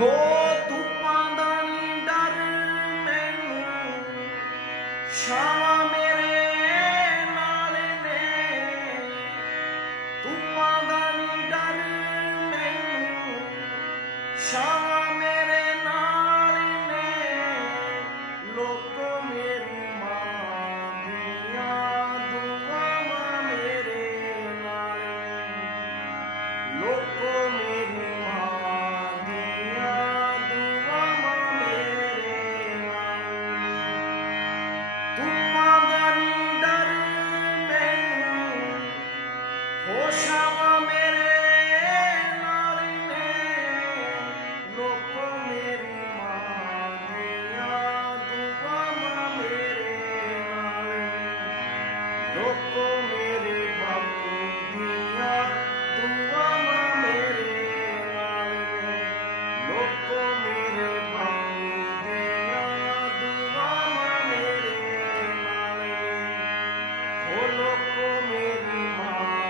ਹੋ ਧੁੱਪਾਂ ਦਾ ਨੀ ਡਰ ਮੈਨੂੰ, ਛਾਵਾਂ ਮੇਰੇ ਨਾਲ ਨੇ। ਧੁੱਪਾਂ ਦਾ ਨੀ ਡਰ ਮੈਨੂੰ, ਛਾਵਾਂ ਮੇਰੇ ਨਾਲ ਨੇ। ਲੋਕੋ ਮੇਰੀ ਮਾਂ ਦੀਆਂ ਦੁਆਵਾਂ ਮੇਰੇ ਨਾਲ ਨੇ। ਲੋਕੋ ਮੇਰੀ ਮਾਂ ਦੀਆਂ ਦੁਆਵਾਂ ਮੇਰੇ ਨਾਲ ਨੇ। ਧੁੱਪਾਂ ਦਾ ਨੀ ਡਰ ਮੈਨੂੰ, ਹੋ ਛਾਵਾਂ ਮੇਰੇ ਨਾਲ ਨੇ। ਲੋਕੋ ਮੇਰੀ ਮਾਂ ਦੀਆਂ ਦੁਆਵਾਂ ਮੇਰੇ ਨਾਲ ਨੇ। ਲੋਕੋ ਮੇਰੇ ਬਾਪੂ ਦੀਆਂ ਦੁਆਵਾਂ ਮੇਰੇ ਨਾਲ ਨੇ। ਲੋਕੋ ਮੇਰੇ ਬਾਪੂ ਦੀਆਂ ਦੁਆਵਾਂ ਮੇਰੇ ਨਾਲ ਨੇ। ਹੋ ਲੋਕੋ ਮੇਰੀ ਮਾਂ